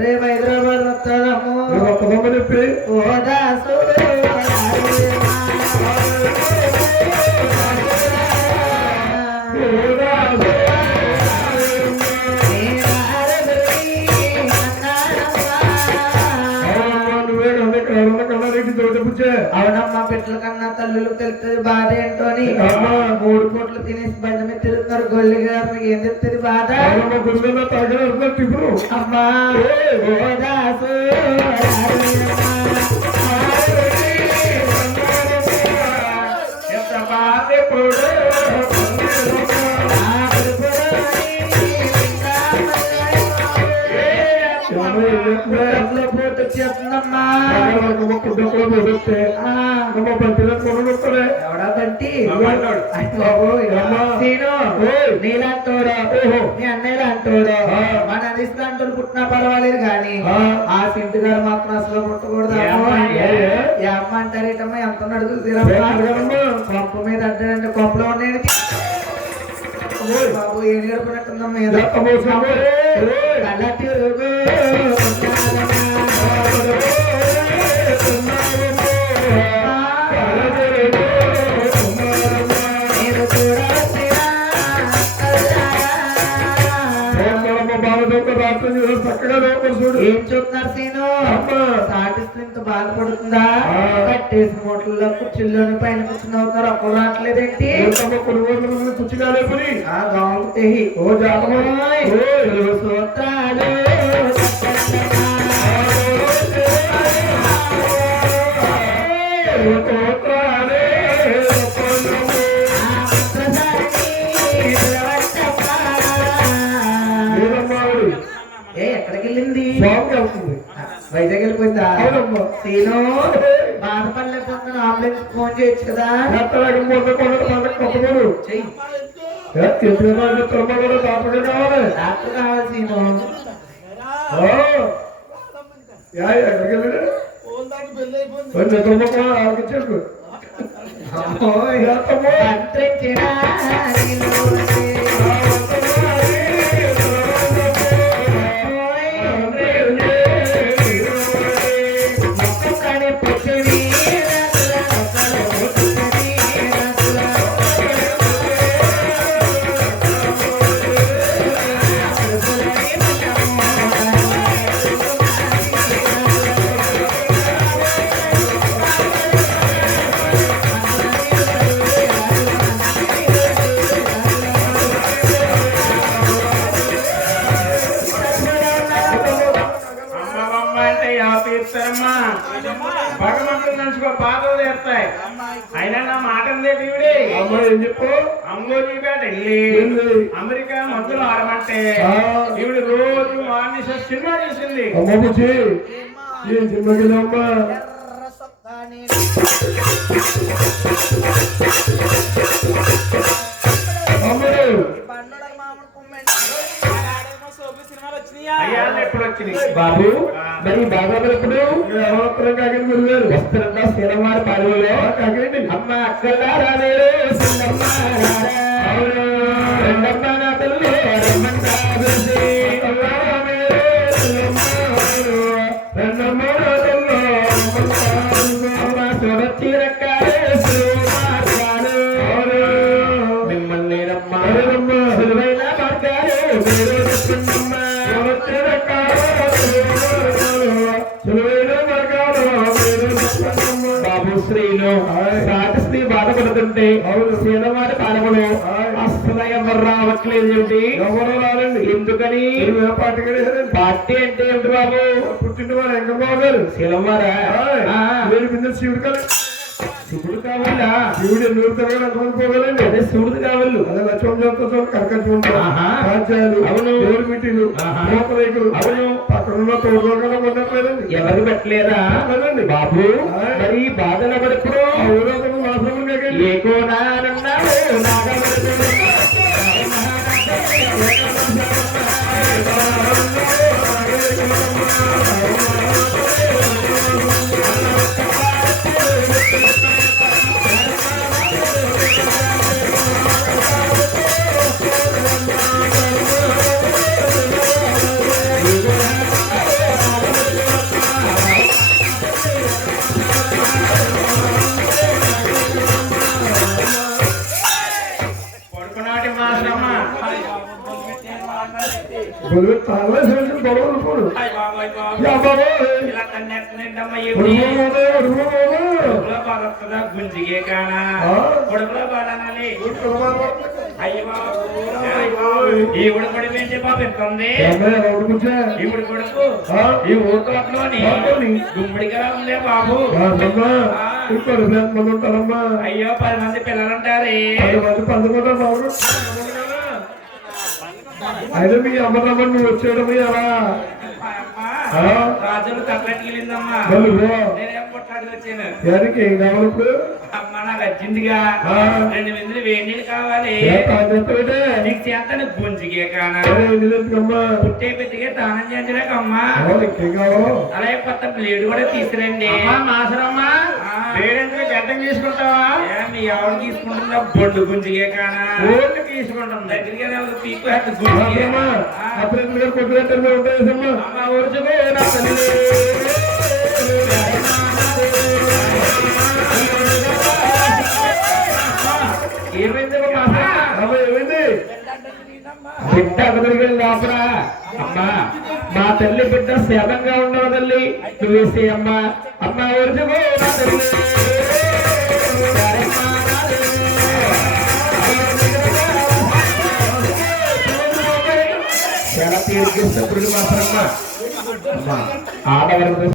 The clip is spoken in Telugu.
రేపు హైదరాబాద్ వస్తాడమ్మో చెప్పి అవునమ్మా పెట్టల కన్నా తల్లులు తెలుస్తుంది బాధ ఏంటో అని 3 కోట్లు తినేసి బండి మీద తిరుగుతున్నారు గొల్లి గారు ఏం చెప్తుంది బాధ అమ్మా నీలాంటోడు నీ అన్నయ్య అంటోడు మన అనిస్తాంటోడు పుట్టినా పర్వాలేదు కానీ ఆ సింటు గారు మాత్రం అసలు పుట్టకూడదు అమ్మ అంటారేటమ్మా ఎంత నడుగు కొంప మీద అడ్డాడంటే కొంపలో ఉన్నాడు బాబు ఏం గడుపునట్టుందమ్మా ఏదో కళ్ళ ఏం చూస్తున్నారు సీను సాటిస్తూ బాధపడుతుందా కట్టేసి మూటల్లో కుర్చీల్లోని పైన కూర్చుని అవుతున్నారు ఒక్కరు రావట్లేదేంటి ఎక్కడికి వెళ్ళింది వైజాగ్ వెళ్ళిపోయిందా సీను బాధపడలేకపోతున్నాను అంబులెన్స్ ఫోన్ చేయొచ్చు కదా డాక్టర్ కావాలి సీను భగవంతుడు మనిషిగా బాధలు చేస్తాయి అయినా నా మాట ఏం చెప్పు అంగోజీపేట వెళ్ళి అమెరికా మందులు ఆడమంటే ఈవిడ రోజు మార్నింగ్ సినిమా చేసింది ఏం సినిమాకి బాబు మరి బాబా ఎప్పుడు వస్తారంట శ్రీరమ్మారి పాడులో అమ్మ అక్కలారా మిమ్మల్ని బాబు స్త్రీలు సాటి స్త్రీ బాధపడుతుంటే సీనవారి పాలములు అసలు ఎవరు రావట్లేదు ఏమిటి ఎవరు రాలండి ఎందుకని పార్టీ అంటే ఏమిటి బాబు పుట్టినవారు వెంకటబాబు గారు శీలవారా శివుడు కదా శివుడు కావాలా శివుడు ఎన్నూరు తిరగాలి ఎంతమంది పోగలండి అదే శివుడు కావాలి అదే లక్ష్మణ రాజ్యాలు అవును ఎవరు మీటింగ్ రేకులు అవును పక్కన తోడుకోలేదండి ఎవరు పెట్టలేదా బాబు మరి బాధలు ఎవరెప్పుడు ఏ కోనారన్నాడు తాళ చేసిన గొడవలు పోడు అయ్ బాబోయ్ బాబు. యా బాబోయ్. ఇలా కన్నెత్తనేద్దమ్మా ఈవిడి. కొడుకులో బాధొస్తుందా గుంజిగే కానా ఆ? కొడుకులో బాధనాలి. అయ్య బాబు అయ్ బాబు. ఈవిడ కొడుకు ఏంటి బాబు ఎంత ఉంది ఈవిడ కొడుకు ఆ? ఈ ఊరుకోట్లోని ఊరుకోని? గుమ్మడిగా ఉందే బాబు. ఇక్కడ మంది ఉంటారమ్మా అయ్యో 10 మంది పిల్లలుంటారే. 10 మంది 11 బాబు అయితే మీ అమ్మమ్మ నువ్వు వచ్చేయడం ఎలా ఆ? రాజులు తప్పట్టుకెళ్ళిందమ్మా. వాళ్ళు పో. నేనేం పుట్టాడికి వచ్చాను. ఎవరికి ఏం కావాలి ఇప్పుడు అమ్మ నాకు వచ్చిందిగా ఆ. 2 విందులు వేడి నీళ్ళు కావాలి. నీకు చేతను గుంజిగే కానా పుట్టే పెద్దగా దానం చేయించలేకమ్మా. ఇంకేం కావాలో అలాగే కొత్త ప్లేట్ కూడా తీసుకురండి. మాసరమ్మా వేడంటే గడ్డం తీసుకుంటావా? మీ ఎవరు తీసుకుంటుందా బొడ్డు గుంజిగే కానా ఓట్లు తీసుకుంటాం దగ్గరికి పీకు హెడ్ గుంజిగే. అప్పుడు గారు కొట్టుకుంటారు ఉంటాయమ్మా అమ్మ ఊరుచుకో నా తల్లి. ఏమైంది ఏమైంది బిడ్డ అక్కడికి లోపరా అమ్మా మా తల్లి బిడ్డ సేదంగా ఉండవు తల్లి నువ్వేసి అమ్మా అమ్మ ఊరుచుకో నా తల్లి. చాలా తీరికిస్తున్నప్పుడు మాత్రమ్మా ఆడవాళ్ళ